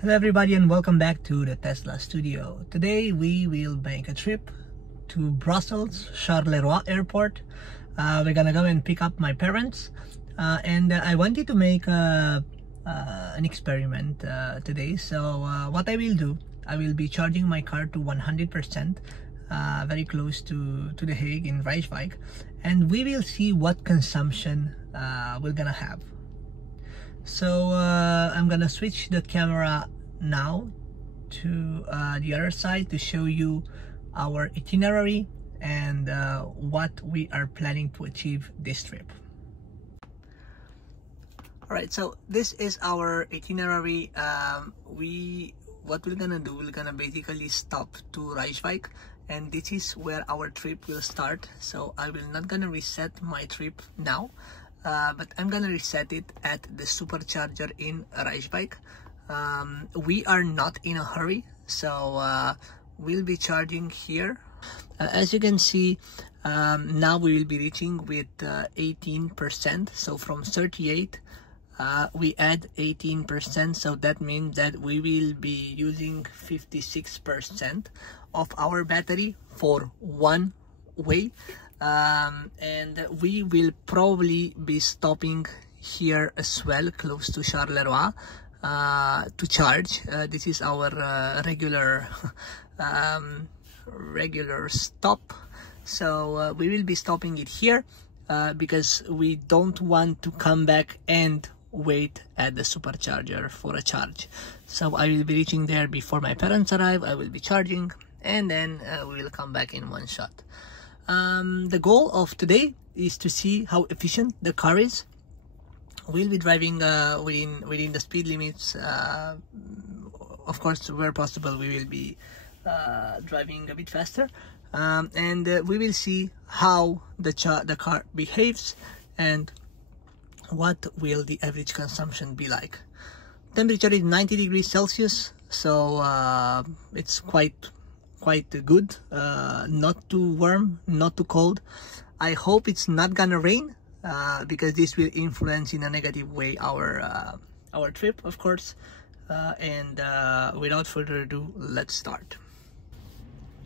Hello everybody and welcome back to the Tesla studio. Today we will make a trip to Brussels Charleroi Airport. We're gonna go and pick up my parents and I wanted to make an experiment today. So what I will do, I will be charging my car to 100%, very close to the Hague in Rijswijk, and we will see what consumption we're gonna have. So I'm gonna switch the camera now to the other side to show you our itinerary and what we are planning to achieve this trip. Alright, so this is our itinerary. What we're gonna do, we're gonna basically stop to Rijswijk, and this is where our trip will start. So I will not gonna reset my trip now, but I'm gonna reset it at the Supercharger in Rijswijk. We are not in a hurry, so we'll be charging here. As you can see, now we will be reaching with 18%. So from 38, we add 18%. So that means that we will be using 56% of our battery for one way. And we will probably be stopping here as well, close to Charleroi, to charge. This is our regular stop. So we will be stopping it here because we don't want to come back and wait at the Supercharger for a charge. So I will be reaching there before my parents arrive. I will be charging, and then we will come back in one shot. The goal of today is to see how efficient the car is. We'll be driving within the speed limits. Of course, where possible, we will be driving a bit faster, and we will see how the car behaves and what will the average consumption be like. Temperature is 90 degrees Celsius, so it's quite good. Not too warm, not too cold. I hope it's not gonna rain, because this will influence in a negative way our trip, of course. And without further ado, let's start.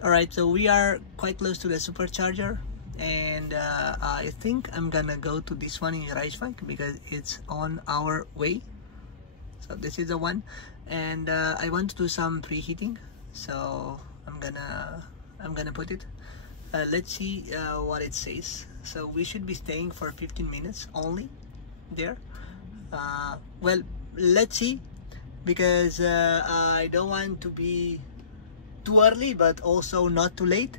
Alright, so we are quite close to the Supercharger, and I think I'm gonna go to this one in Rijswijk because it's on our way. So this is the one, and I want to do some preheating, so I'm gonna put it. Let's see what it says. So we should be staying for 15 minutes only there. Well, let's see, because I don't want to be too early but also not too late.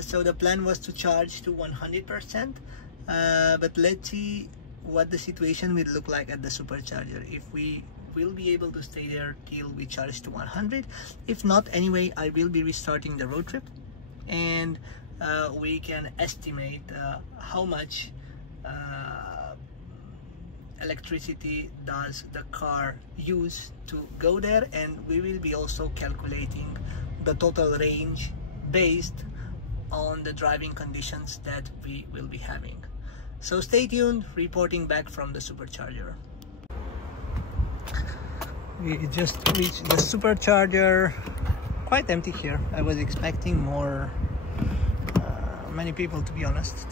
So the plan was to charge to 100%, but let's see what the situation will look like at the Supercharger, if we will be able to stay there till we charge to 100. If not, anyway, I will be restarting the road trip, and we can estimate how much electricity does the car use to go there, and we will be also calculating the total range based on the driving conditions that we will be having. So stay tuned, reporting back from the Supercharger. We just reached the Supercharger. Quite empty here. I was expecting many people, to be honest,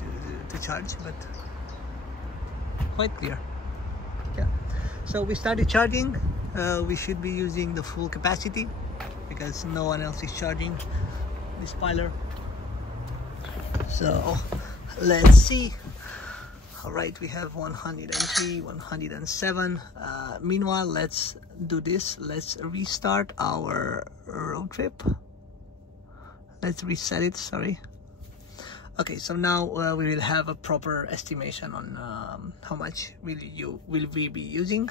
to charge, but quite clear. Yeah, so we started charging. We should be using the full capacity because no one else is charging this piler. So let's see. All right, we have 103, 107. Meanwhile, let's do this. Let's restart our road trip. Let's reset it, sorry. Okay, so now we will have a proper estimation on how much will we be using.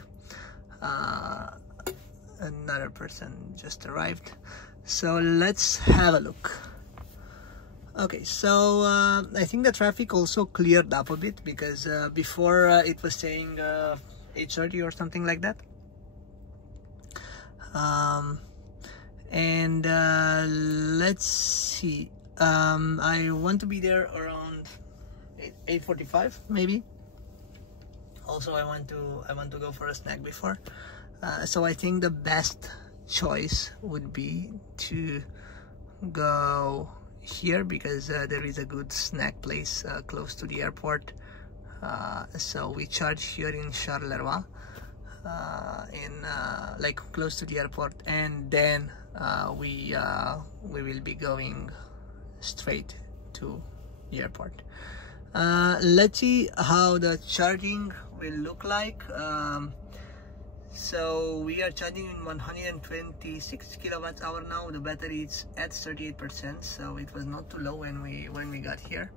Another person just arrived, so let's have a look. Okay, so I think the traffic also cleared up a bit, because before it was saying 8:30 or something like that. And let's see. I want to be there around 8:45 maybe. Also, I want to go for a snack before. So I think the best choice would be to go here, because there is a good snack place close to the airport. So we charge here in Charleroi, like close to the airport, and then we will be going straight to the airport. Let's see how the charging will look like. So we are charging in 126 kilowatts hour now. The battery is at 38%, so it was not too low when we got here,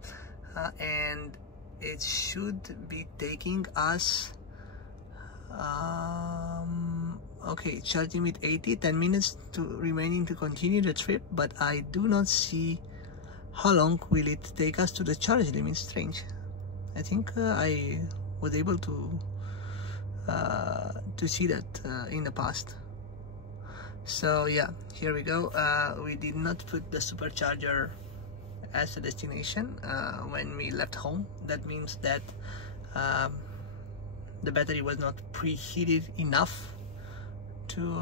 and it should be taking us okay, charging with 10 minutes to remaining to continue the trip, but I do not see how long will it take us to the charge limit. Strange. I think I was able to see that in the past. So yeah, here we go. We did not put the supercharger as a destination when we left home. That means that the battery was not preheated enough to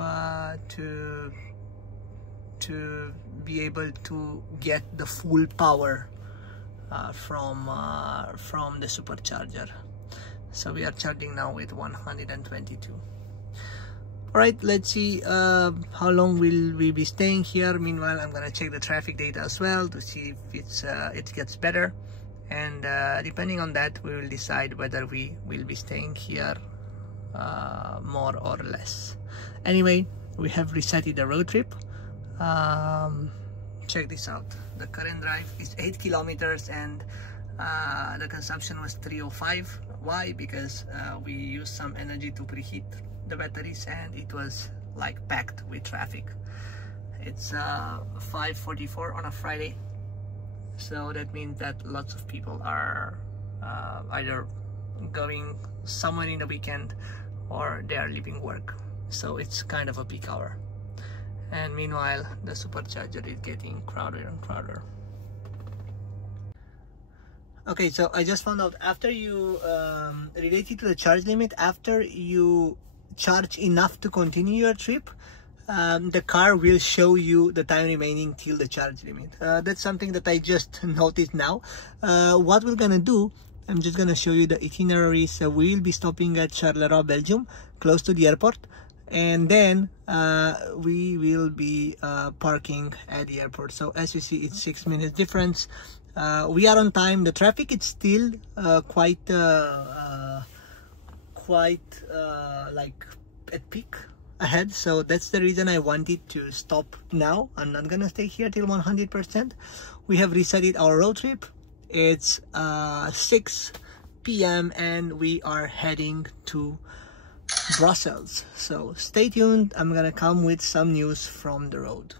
be able to get the full power from the supercharger. So we are charging now with 122. Alright, let's see how long will we be staying here. Meanwhile, I'm gonna check the traffic data as well to see if it gets better, and depending on that we will decide whether we will be staying here more or less. Anyway, we have resetted the road trip. Check this out. The current drive is 8 kilometers and the consumption was 305. Why? Because we used some energy to preheat the batteries and it was like packed with traffic. It's 5:44 on a Friday, so that means that lots of people are either going somewhere in the weekend or they are leaving work, so it's kind of a peak hour. And meanwhile, the supercharger is getting crowded and crowded. Okay, so I just found out, after you related to the charge limit, after you charge enough to continue your trip, the car will show you the time remaining till the charge limit. That's something that I just noticed now. What we're gonna do, I'm just gonna show you the itinerary. So we will be stopping at Charleroi, Belgium, close to the airport, and then we will be parking at the airport. So as you see, it's 6 minutes difference. We are on time. The traffic is still quite like at peak ahead, so that's the reason I wanted to stop now. I'm not gonna stay here till 100%. We have reset our road trip. It's 6 p.m. and we are heading to Brussels, so stay tuned. I'm gonna come with some news from the road.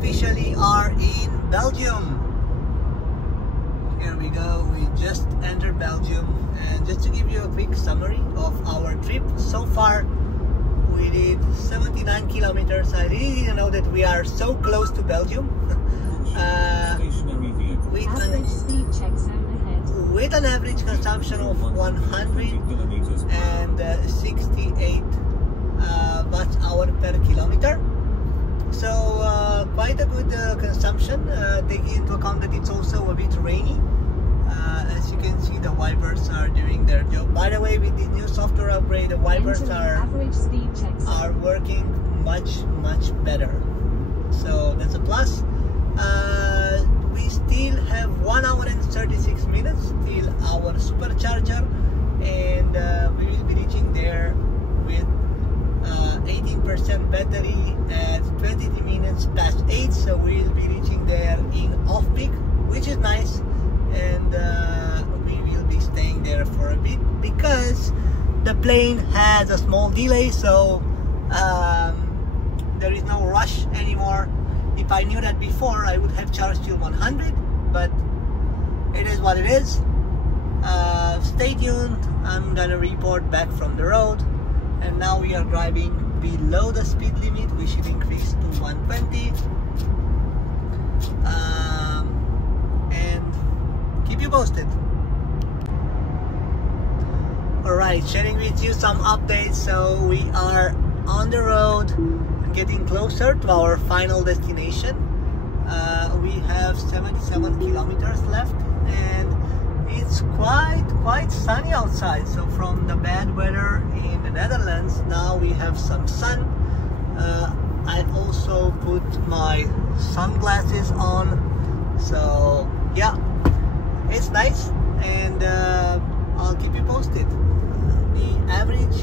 officially are in Belgium. Here we go, we just entered Belgium, and just to give you a quick summary of our trip so far, we did 79 kilometers. I really didn't know that we are so close to Belgium. With an average consumption of 168 watt-hour per kilometer. So quite a good consumption, taking into account that it's also a bit rainy. As you can see, the wipers are doing their job. By the way, with the new software upgrade, the wipers are working much better. So that's a plus. We still have 1 hour and 36 minutes till our supercharger, and we will be reaching there with 18% battery at 23 minutes past 8. So we will be reaching there in off-peak, which is nice, and we will be staying there for a bit because the plane has a small delay, so there is no rush anymore. If I knew that before, I would have charged till 100, but it is what it is. Stay tuned, I'm gonna report back from the road, and now we are driving below the speed limit. We should increase to 120, and keep you posted. Alright, sharing with you some updates. So we are on the road, getting closer to our final destination. We have 77 kilometers left, and it's quite sunny outside. So from the bad weather in the Netherlands, now we have some sun. I also put my sunglasses on, so yeah, it's nice, and I'll keep you posted. The average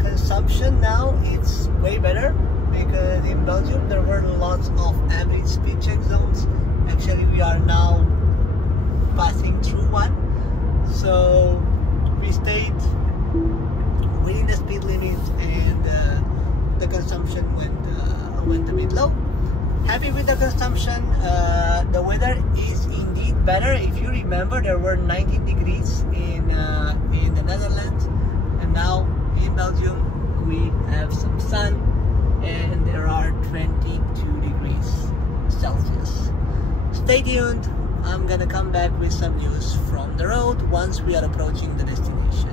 consumption now, it's way better, because in Belgium there were lots of average speed check zones. Actually, we are now passing through one, so we stayed within the speed limit, and the consumption went a bit low. Happy with the consumption. The weather is indeed better. If you remember, there were 19 degrees in the Netherlands, and now in Belgium we have some sun, and there are 22 degrees Celsius. Stay tuned, I'm gonna come back with some news from the road once we are approaching the destination.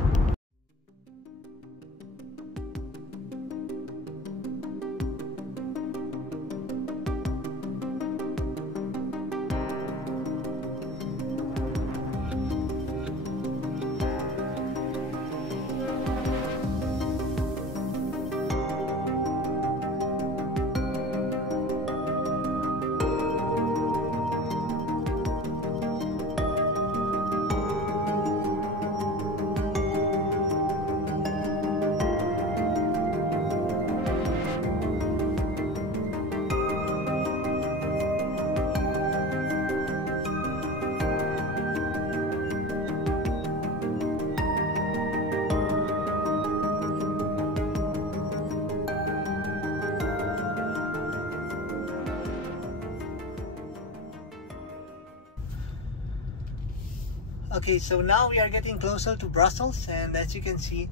Okay, so now we are getting closer to Brussels, and as you can see,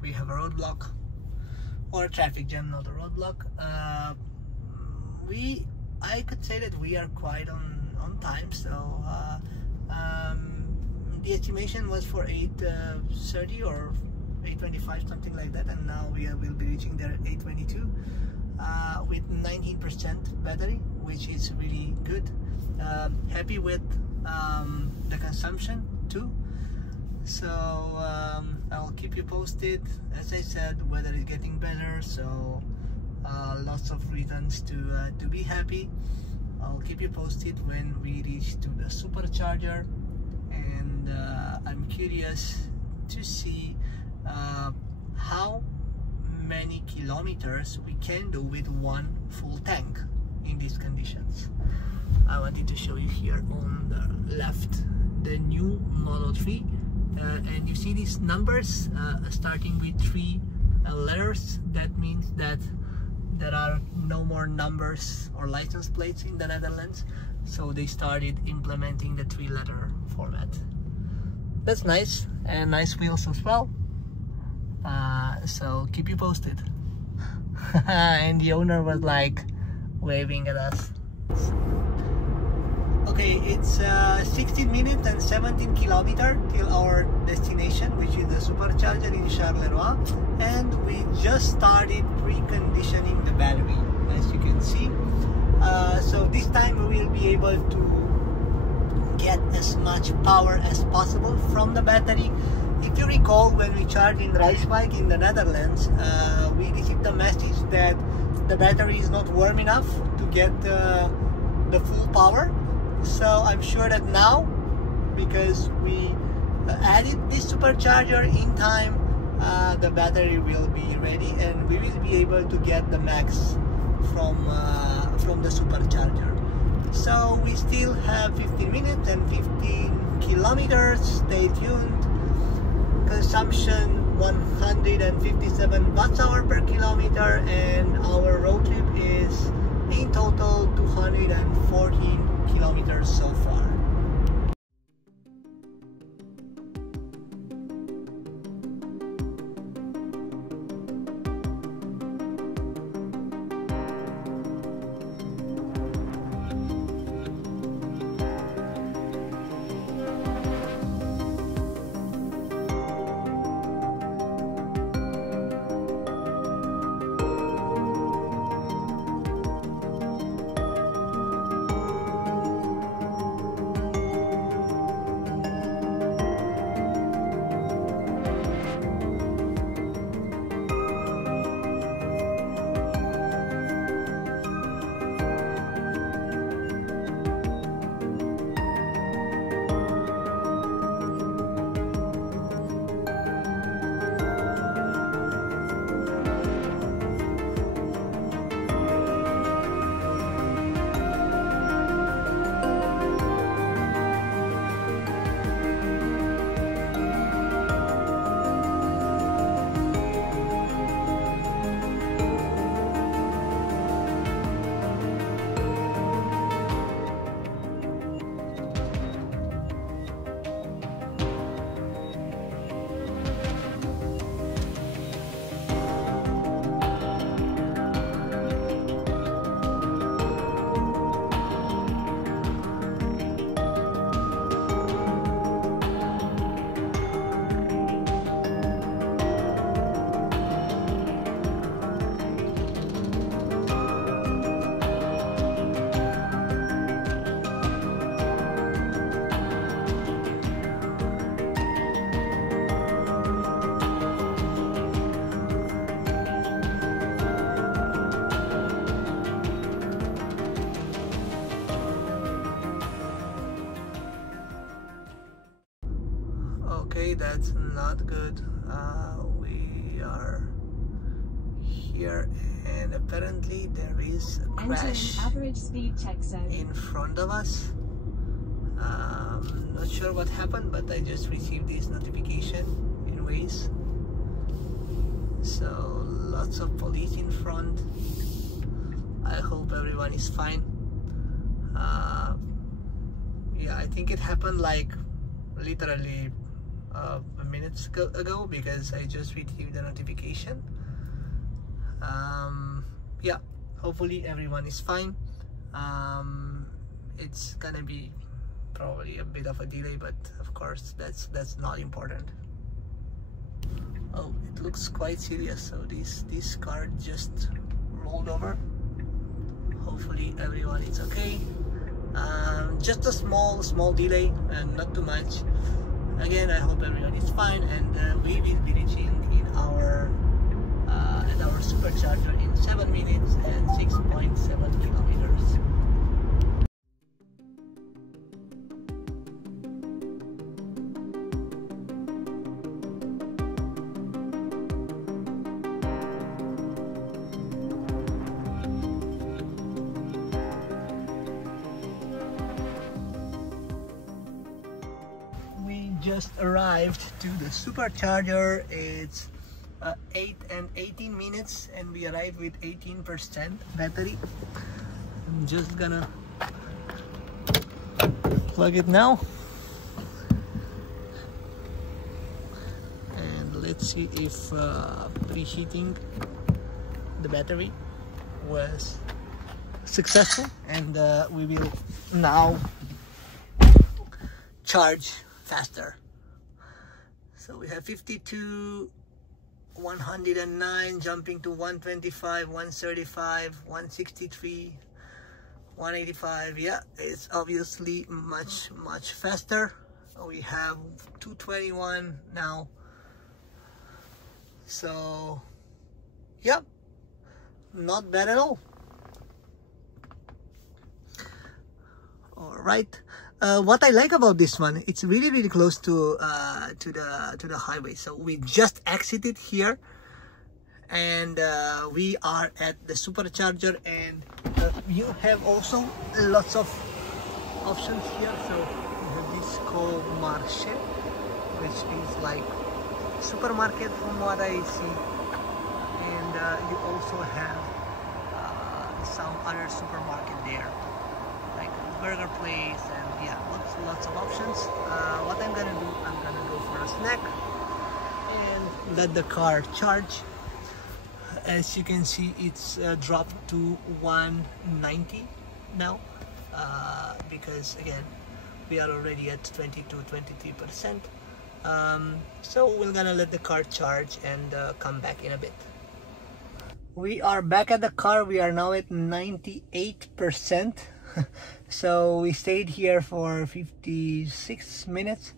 we have a roadblock, or a traffic jam, not a roadblock. I could say that we are quite on time, so the estimation was for 8:30 or 8:25, something like that, and now we will be reaching there at 8:22 with 19% battery, which is really good. Happy with the consumption too, so I'll keep you posted. As I said, weather is getting better, so lots of reasons to be happy. I'll keep you posted when we reach to the supercharger, and I'm curious to see how many kilometers we can do with one full tank in these conditions. I wanted to show you here on the left the new Model 3, and you see these numbers starting with 3 letters. That means that there are no more numbers or license plates in the Netherlands, so they started implementing the 3-letter format. That's nice, and nice wheels as well. So keep you posted. And the owner was like waving at us. Okay, it's 16 minutes and 17 kilometers till our destination, which is the Supercharger in Charleroi, and we just started preconditioning the battery, as you can see. So this time we will be able to get as much power as possible from the battery. If you recall, when we charged in Rijswijk in the Netherlands, we received a message that the battery is not warm enough to get the full power. So I'm sure that now, because we added this supercharger in time, the battery will be ready and we will be able to get the max from the supercharger. So we still have 15 minutes and 15 kilometers. Stay tuned. Consumption 157 watt-hour per kilometer, and our road trip is in total 214 kilometers so far. Okay, that's not good. We are here and apparently there is a crash average speed check zone in front of us. Not sure what happened, but I just received this notification in Waze. So lots of police in front. I hope everyone is fine. Yeah, I think it happened like literally minutes ago because I just received the notification. Yeah, hopefully everyone is fine. It's gonna be probably a bit of a delay, but of course that's not important. Oh, it looks quite serious. So this car just rolled over. Hopefully everyone is okay. Just a small delay and not too much. Again, I hope everyone is fine, and we will be reaching in our at our supercharger in 7 minutes and 6.7 kilometers. Just arrived to the supercharger. It's 8 and 18 minutes and we arrived with 18% battery. I'm just gonna plug it now and let's see if preheating the battery was successful, and we will now charge faster. So we have 52, 109, jumping to 125, 135, 163, 185. Yeah, it's obviously much faster. We have 221 now. So yeah, not bad at all. All right. What I like about this one, it's really close to the highway. So we just exited here, and we are at the Supercharger, and you have also lots of options here. So we have this called Marché, which is like supermarket from what I see, and you also have some other supermarket there, like burger place, and yeah, lots of options. What I'm gonna do, I'm gonna go for a snack and let the car charge. As you can see, it's dropped to 190 now, because again we are already at 22-23%. So we're gonna let the car charge and come back in a bit. We are back at the car. We are now at 98%. So we stayed here for 56 minutes,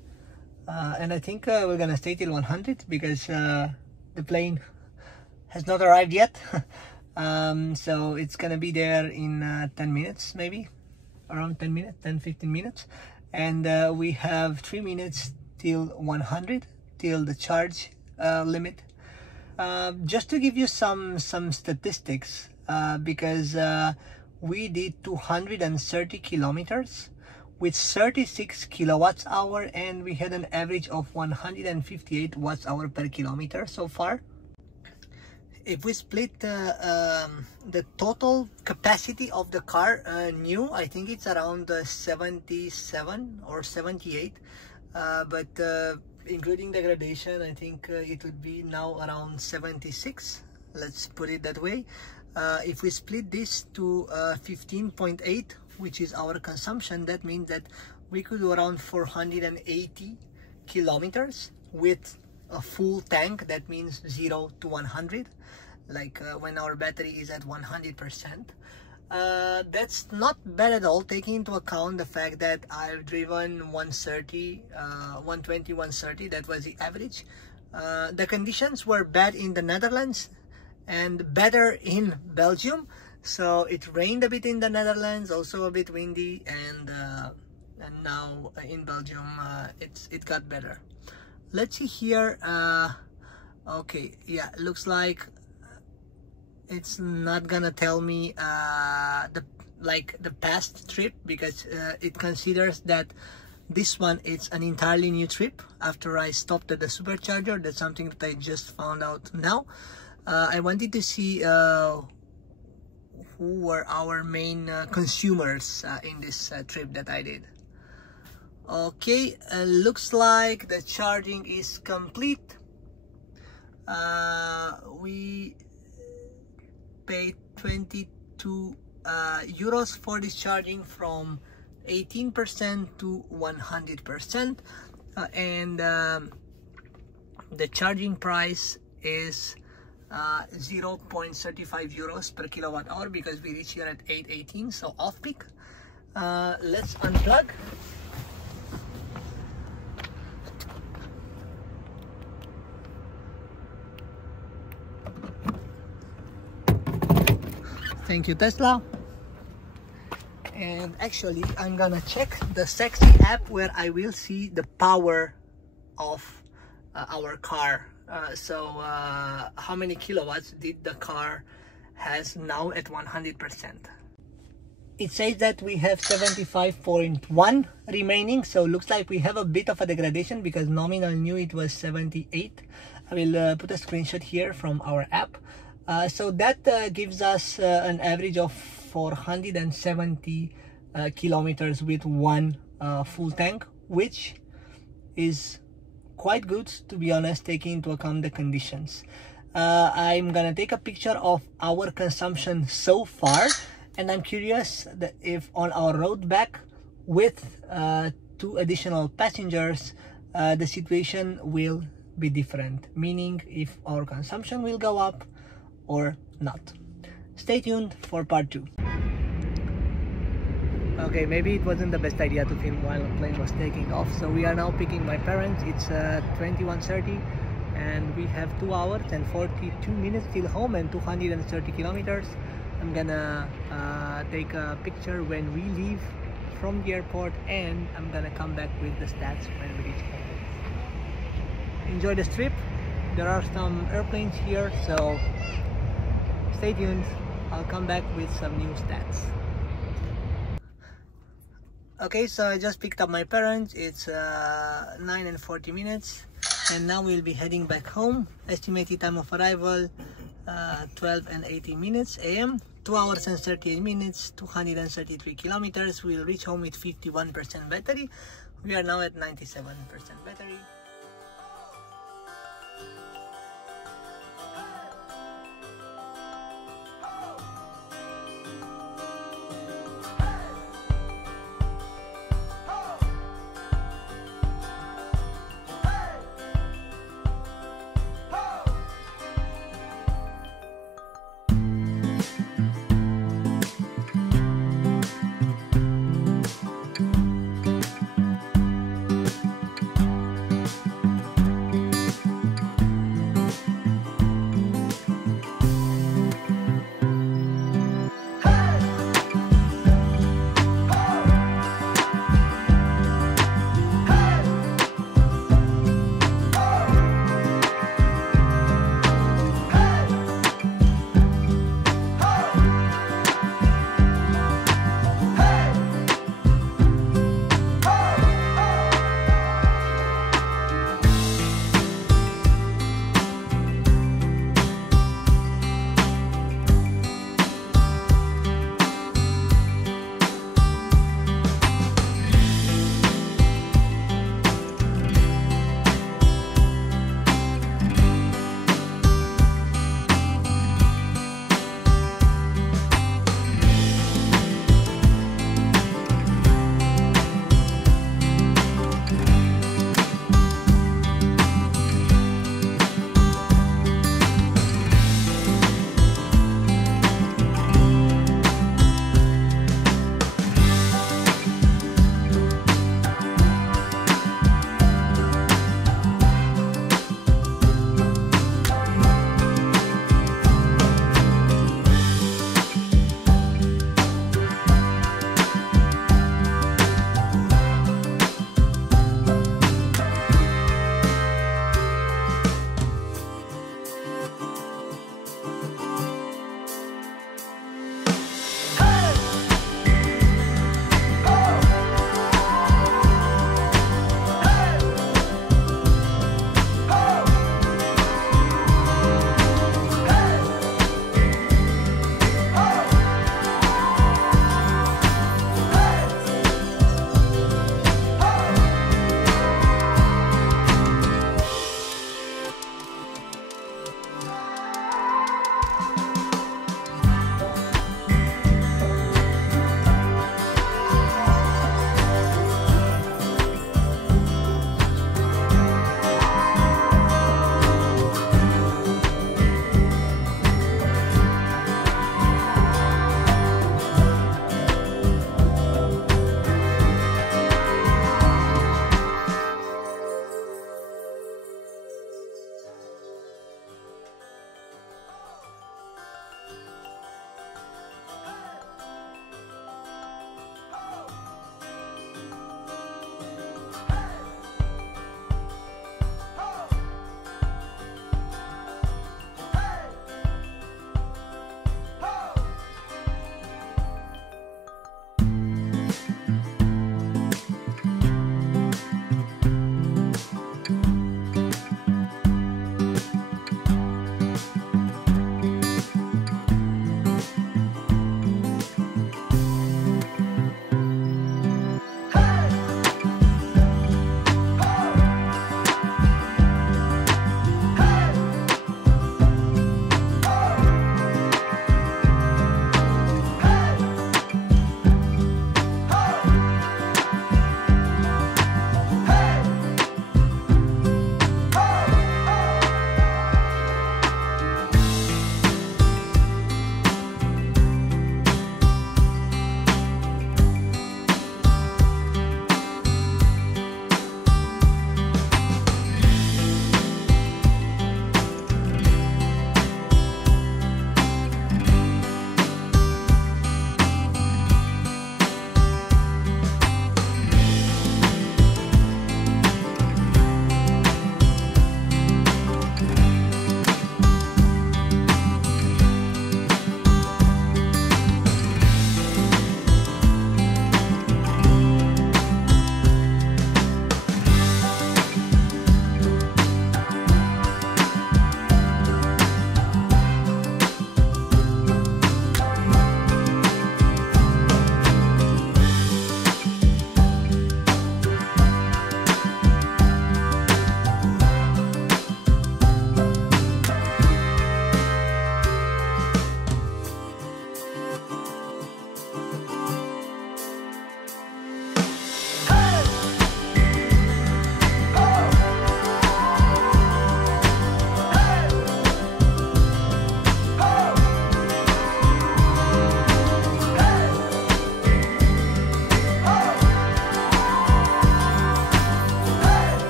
and I think we're gonna stay till 100 because the plane has not arrived yet. So it's gonna be there in 10 minutes, maybe around 10 minutes, 10-15 minutes, and we have 3 minutes till 100, till the charge limit. Just to give you some statistics, because we did 230 kilometers with 36 kilowatts hour, and we had an average of 158 watts hour per kilometer so far. If we split the total capacity of the car, new, I think it's around 77 or 78, but including degradation, I think it would be now around 76, let's put it that way. If we split this to 15.8, which is our consumption, that means that we could do around 480 kilometers with a full tank. That means 0 to 100, like when our battery is at 100%. That's not bad at all, taking into account the fact that I've driven 130, 120, 130, that was the average. The conditions were bad in the Netherlands and better in Belgium. So it rained a bit in the Netherlands, also a bit windy, and now in Belgium it got better. Let's see here. Okay, yeah, looks like it's not gonna tell me the past trip, because it considers that this one is an entirely new trip after I stopped at the Supercharger. That's something that I just found out now. I wanted to see who were our main consumers in this trip that I did. Okay, looks like the charging is complete. We paid 22 euros for this charging, from 18% to 100%, and the charging price is 0.35 euros per kilowatt hour, because we reach here at 8:18, so off peak. Let's unplug. Thank you, Tesla. And actually, I'm gonna check the sexy app where I will see the power of our car. So how many kilowatts did the car has now at 100%? It says that we have 75.1 remaining, so looks like we have a bit of a degradation, because nominal new it was 78. I will put a screenshot here from our app. So that gives us an average of 470 kilometers with one full tank, which is quite good, to be honest, taking into account the conditions. I'm gonna take a picture of our consumption so far, and I'm curious that if on our road back with 2 additional passengers, the situation will be different, meaning if our consumption will go up or not. Stay tuned for part 2. Okay, maybe it wasn't the best idea to film while the plane was taking off, so we are now picking my parents. It's 21:30 and we have 2 hours and 42 minutes till home and 230 kilometers. I'm gonna take a picture when we leave from the airport, and I'm gonna come back with the stats when we reach home. Enjoy the trip. There are some airplanes here, so stay tuned. I'll come back with some new stats. Okay, so I just picked up my parents. It's 9 and 40 minutes, and now we'll be heading back home. Estimated time of arrival 12 and 80 minutes AM. 2 hours and 38 minutes, 233 kilometers. We'll reach home with 51% battery. We are now at 97% battery.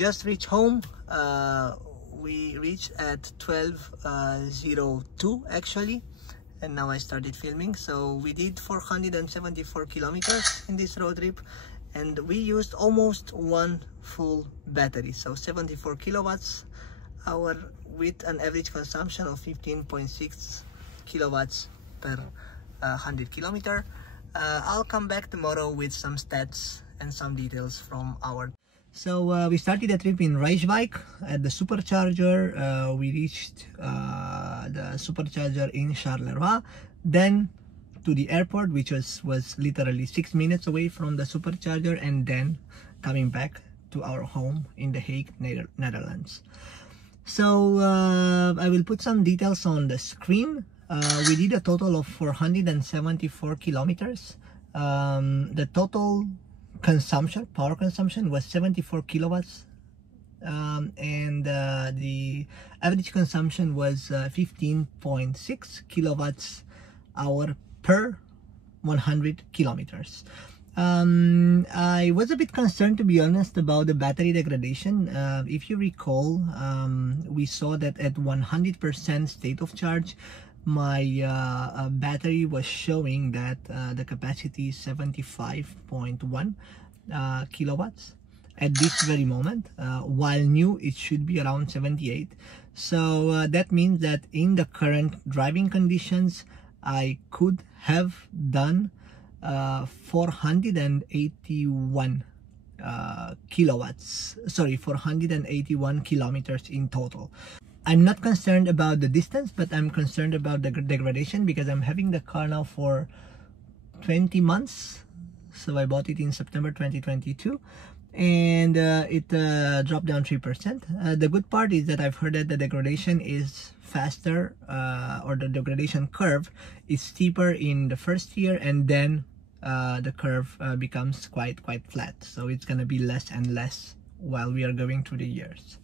just reached home. We reached at 12:02 actually, and now I started filming. So we did 474 kilometers in this road trip, and we used almost one full battery, so 74 kilowatts hour with an average consumption of 15.6 kilowatts per 100 kilometer. I'll come back tomorrow with some stats and some details from our. So we started the trip in Rijswijk at the Supercharger. We reached the Supercharger in Charleroi, then to the airport, which was literally 6 minutes away from the Supercharger, and then coming back to our home in the Hague, Netherlands. So I will put some details on the screen. We did a total of 474 kilometers. The total power consumption was 74 kilowatts, and the average consumption was 15.6 kilowatts hour per 100 kilometers. I was a bit concerned, to be honest, about the battery degradation. If you recall, we saw that at 100% state of charge, my battery was showing that the capacity is 75.1 kilowatts at this very moment, while new it should be around 78. So that means that in the current driving conditions I could have done 481 481 kilometers in total. I'm not concerned about the distance, but I'm concerned about the degradation, because I'm having the car now for 20 months. So I bought it in September 2022, and it dropped down 3%. The good part is that I've heard that the degradation is faster, or the degradation curve is steeper in the first year, and then the curve becomes quite flat. So it's gonna be less and less while we are going through the years.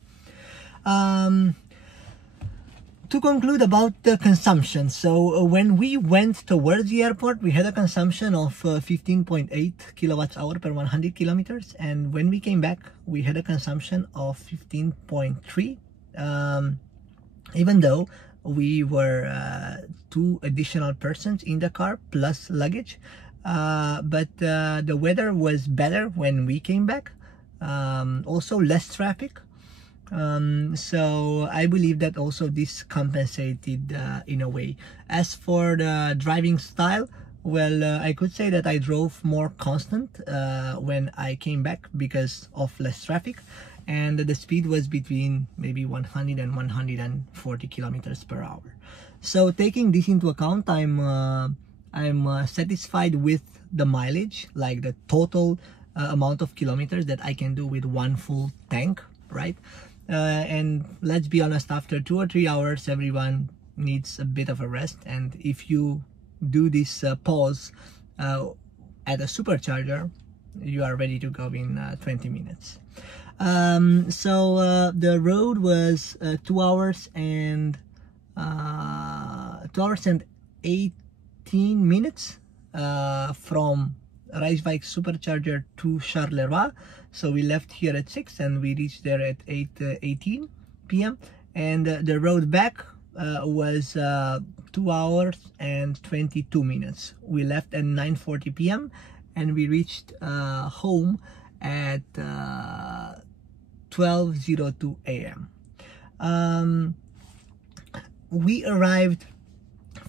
To conclude about the consumption, so when we went towards the airport, we had a consumption of 15.8 kilowatts hour per 100 kilometers, and when we came back, we had a consumption of 15.3. Even though we were 2 additional persons in the car plus luggage, but the weather was better when we came back. Also less traffic. So I believe that also this compensated in a way. As for the driving style, well, I could say that I drove more constant when I came back because of less traffic, and the speed was between maybe 100 and 140 kilometers per hour. So taking this into account, I'm satisfied with the mileage, like the total amount of kilometers that I can do with one full tank, right? And let's be honest, after 2 or 3 hours, everyone needs a bit of a rest. And if you do this pause at a supercharger, you are ready to go in 20 minutes. So the road was 2 hours and 18 minutes from Rijswijk Supercharger to Charleroi. So we left here at 6 and we reached there at 8:18 p.m. and the road back was 2 hours and 22 minutes. We left at 9:40 p.m. and we reached home at 12:02 a.m. We arrived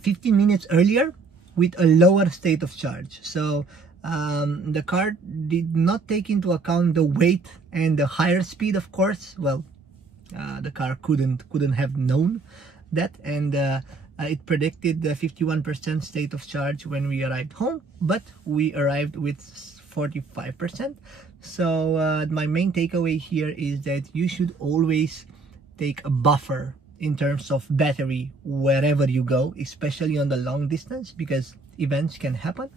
15 minutes earlier with a lower state of charge. So the car did not take into account the weight and the higher speed, of course. Well, the car couldn't have known that, and it predicted the 51% state of charge when we arrived home, but we arrived with 45%. So my main takeaway here is that you should always take a buffer in terms of battery wherever you go, especially on the long distance, because events can happen.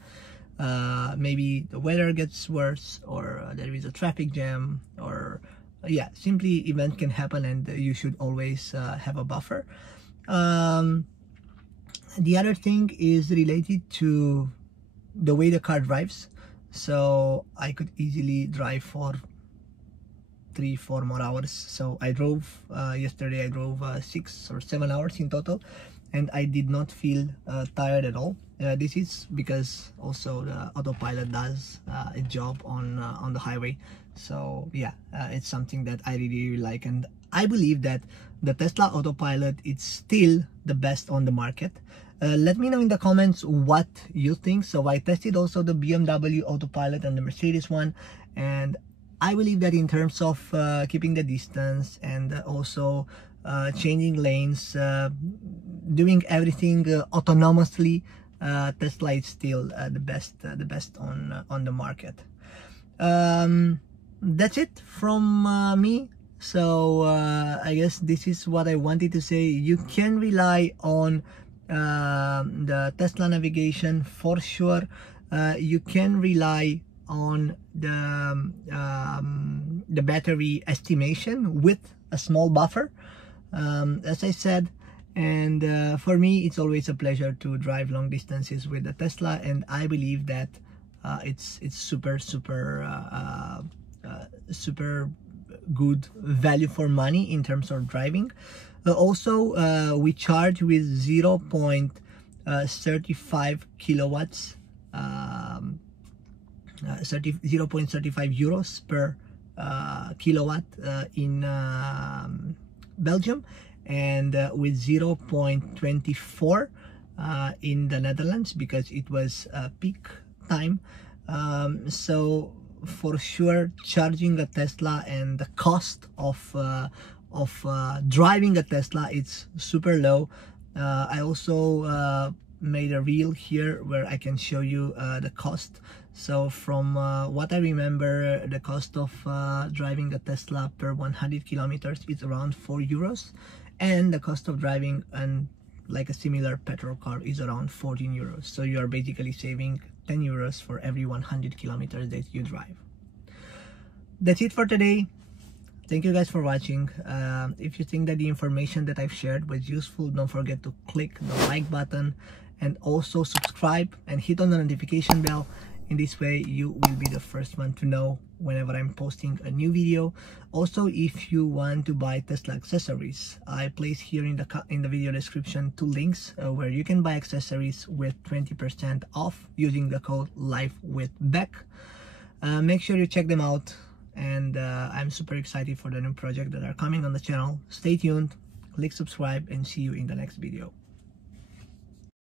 Maybe the weather gets worse, or there is a traffic jam, or yeah, simply events can happen, and you should always have a buffer. The other thing is related to the way the car drives. So I could easily drive for 3-4 more hours. So I drove yesterday, I drove 6 or 7 hours in total, and I did not feel tired at all. This is because also the autopilot does a job on the highway. So yeah, it's something that I really like, and I believe that the Tesla autopilot is still the best on the market. Let me know in the comments what you think. So I tested also the BMW autopilot and the Mercedes one, and I believe that in terms of keeping the distance and also changing lanes, doing everything autonomously, Tesla is still the best on the market. That's it from me. So I guess this is what I wanted to say. You can rely on the Tesla navigation for sure. You can rely on the battery estimation with a small buffer, as I said. And for me, it's always a pleasure to drive long distances with the Tesla, and I believe that it's super good value for money in terms of driving. Also, we charge with 0.35 kilowatts, 0.35 euros per kilowatt in Belgium, and with 0.24 in the Netherlands, because it was peak time. So for sure, charging a Tesla and the cost of driving a Tesla, it's super low. I also made a reel here where I can show you the cost. So from what I remember, the cost of driving a Tesla per 100 kilometers is around 4 euros, and the cost of driving like a similar petrol car is around 14 euros. So you are basically saving 10 euros for every 100 kilometers that you drive. That's it for today. Thank you guys for watching. If you think that the information that I've shared was useful, don't forget to click the like button and also subscribe and hit on the notification bell. In this way, you will be the first one to know whenever I'm posting a new video. Also, if you want to buy Tesla accessories, I place here in the video description 2 links where you can buy accessories with 20% off using the code LIFEWITHBECK. Make sure you check them out, and I'm super excited for the new project that are coming on the channel. Stay tuned, click subscribe, and see you in the next video.